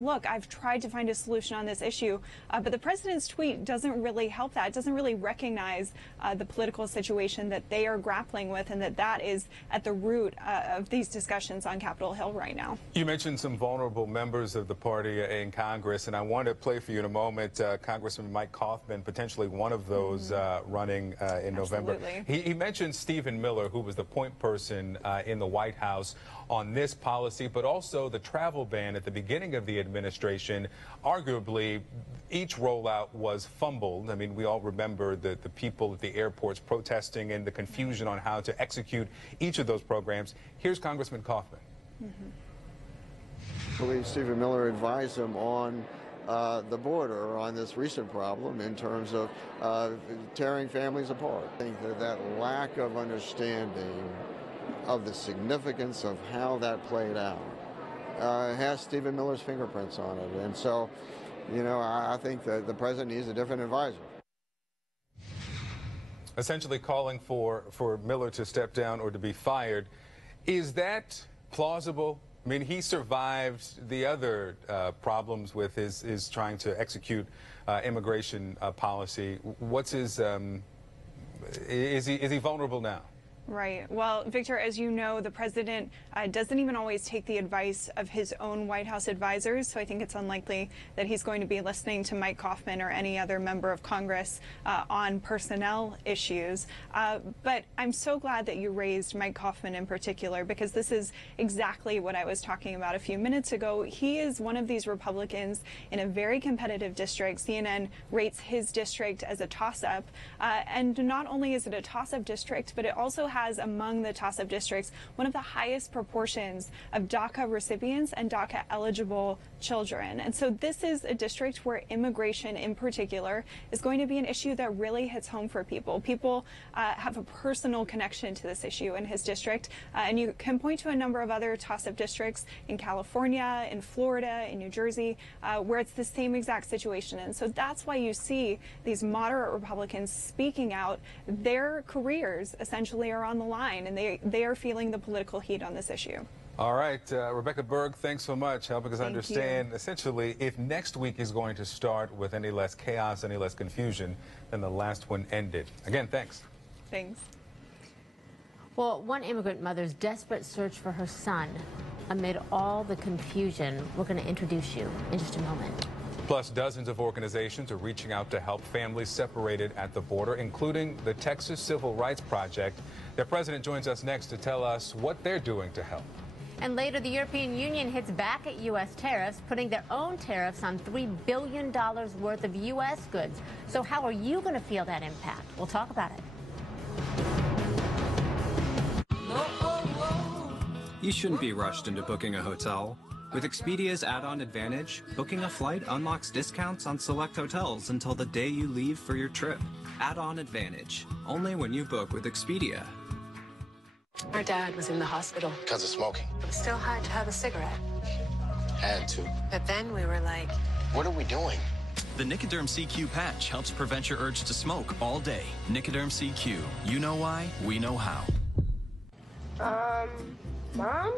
look, I've tried to find a solution on this issue, but the president's tweet doesn't really help that. It doesn't really recognize the political situation that they are grappling with, and that is at the root of these discussions on Capitol Hill right now. You mentioned some vulnerable members of the party in Congress, and I want to play for you in a moment Congressman Mike Kaufman, potentially one of those running in November. He mentioned Stephen Miller, who was the point person in the White House on this policy, but also the travel ban at the beginning of the administration. Arguably, each rollout was fumbled. I mean, we all remember the people at the airports protesting and the confusion on how to execute each of those programs. Here's Congressman Kaufman. I believe Stephen Miller advised him on the border on this recent problem in terms of tearing families apart. I think that lack of understanding of the significance of how that played out has Stephen Miller's fingerprints on it. And so, you know, I think that the president needs a different advisor. Essentially calling for Miller to step down or to be fired. Is that plausible? I mean, he survived the other problems with his trying to execute immigration policy. What's his, is he vulnerable now? Right. Well, Victor, as you know, the president doesn't even always take the advice of his own White House advisors, so I think it's unlikely that he's going to be listening to Mike Kaufman or any other member of Congress on personnel issues. But I'm so glad that you raised Mike Kaufman in particular, because this is exactly what I was talking about a few minutes ago. He is one of these Republicans in a very competitive district. CNN rates his district as a toss-up. And not only is it a toss-up district, but it also has among the toss-up districts one of the highest proportions of DACA recipients and DACA eligible children. And so this is a district where immigration in particular is going to be an issue that really hits home for people. People have a personal connection to this issue in his district. And you can point to a number of other toss-up districts in California, in Florida, in New Jersey, where it's the same exact situation. And so that's why you see these moderate Republicans speaking out. Their careers essentially are on the line, and they are feeling the political heat on this issue. All right, Rebecca Berg, thanks so much, helping us understand essentially if next week is going to start with any less chaos, any less confusion than the last one ended. Again, thanks. Thanks. Well, one immigrant mother's desperate search for her son amid all the confusion. We're going to introduce you in just a moment. Plus, dozens of organizations are reaching out to help families separated at the border, including the Texas Civil Rights Project. Their president joins us next to tell us what they're doing to help. And later, the European Union hits back at U.S. tariffs, putting their own tariffs on $3 billion worth of U.S. goods. So how are you going to feel that impact? We'll talk about it. You shouldn't be rushed into booking a hotel. With Expedia's add-on advantage, booking a flight unlocks discounts on select hotels until the day you leave for your trip. Add-on advantage, only when you book with Expedia. Our dad was in the hospital. Because of smoking? It still had to have a cigarette. Had to. But then we were like, what are we doing? The Nicoderm CQ patch helps prevent your urge to smoke all day. Nicoderm CQ. You know why, we know how. Mom?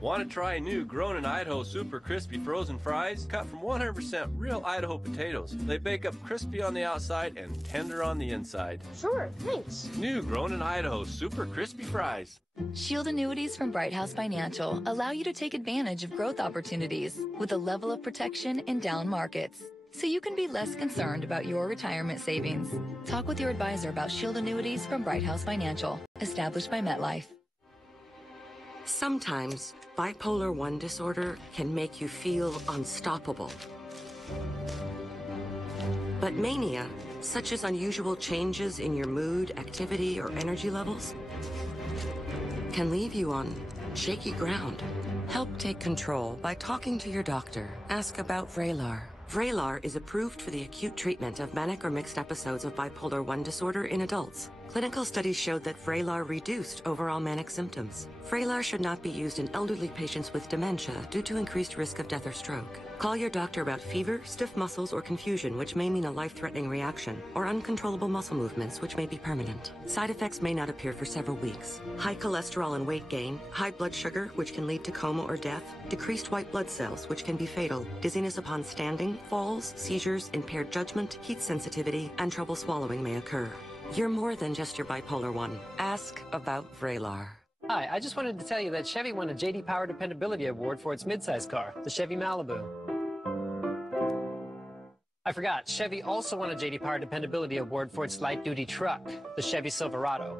Want to try new grown in Idaho super crispy frozen fries? Cut from 100% real Idaho potatoes. They bake up crispy on the outside and tender on the inside. Sure, thanks. New grown in Idaho super crispy fries. Shield annuities from Bright House Financial allow you to take advantage of growth opportunities with a level of protection in down markets, so you can be less concerned about your retirement savings. Talk with your advisor about Shield annuities from Bright House Financial, established by MetLife. Sometimes, bipolar I disorder can make you feel unstoppable. But mania, such as unusual changes in your mood, activity, or energy levels, can leave you on shaky ground. Help take control by talking to your doctor. Ask about Vraylar. Vraylar is approved for the acute treatment of manic or mixed episodes of bipolar I disorder in adults. Clinical studies showed that Vraylar reduced overall manic symptoms. Vraylar should not be used in elderly patients with dementia due to increased risk of death or stroke. Call your doctor about fever, stiff muscles, or confusion, which may mean a life-threatening reaction, or uncontrollable muscle movements, which may be permanent. Side effects may not appear for several weeks. High cholesterol and weight gain, high blood sugar, which can lead to coma or death, decreased white blood cells, which can be fatal, dizziness upon standing, falls, seizures, impaired judgment, heat sensitivity, and trouble swallowing may occur. You're more than just your bipolar 1. Ask about Vraylar. Hi, I just wanted to tell you that Chevy won a J.D. Power Dependability Award for its midsize car, the Chevy Malibu. I forgot, Chevy also won a J.D. Power Dependability Award for its light-duty truck, the Chevy Silverado.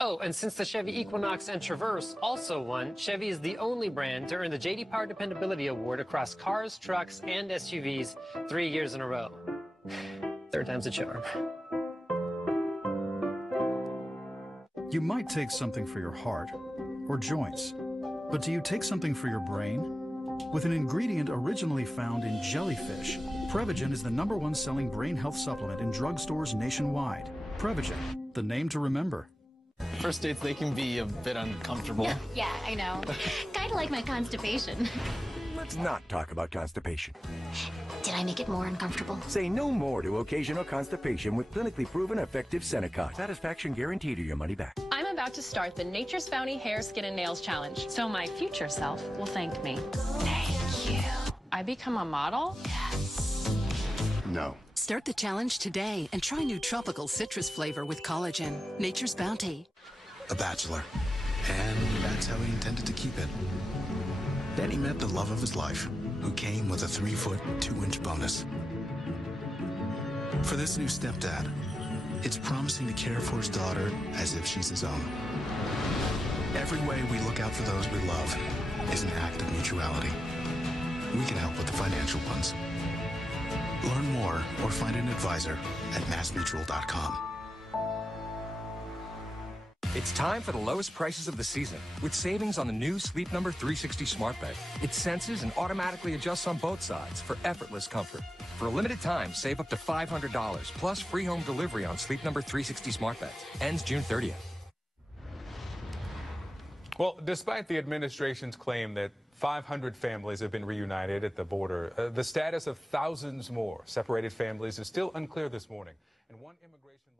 Oh, and since the Chevy Equinox and Traverse also won, Chevy is the only brand to earn the J.D. Power Dependability Award across cars, trucks, and SUVs 3 years in a row. Third time's a charm. You might take something for your heart or joints, but do you take something for your brain? With an ingredient originally found in jellyfish, Prevagen is the #1 selling brain health supplement in drugstores nationwide. Prevagen, the name to remember. First dates, they can be a bit uncomfortable. Yeah, I know. Kinda like my constipation. Let's not talk about constipation. Did I make it more uncomfortable? Say no more to occasional constipation with clinically proven effective Senecot. Satisfaction guaranteed or your money back. I'm about to start the Nature's Bounty Hair, Skin, and Nails Challenge, so my future self will thank me. Thank you. I become a model? Yes. No. Start the challenge today and try new tropical citrus flavor with collagen. Nature's Bounty. A bachelor. And that's how he intended to keep it. Then he met the love of his life, who came with a 3-foot, 2-inch bonus. For this new stepdad, it's promising to care for his daughter as if she's his own. Every way we look out for those we love is an act of mutuality. We can help with the financial ones. Learn more or find an advisor at massmutual.com. It's time for the lowest prices of the season with savings on the new Sleep Number 360 smart bed. It senses and automatically adjusts on both sides for effortless comfort. For a limited time, save up to $500 plus free home delivery on Sleep Number 360 smart beds. Ends June 30th. Well, despite the administration's claim that 500 families have been reunited at the border, the status of thousands more separated families is still unclear this morning. And one immigration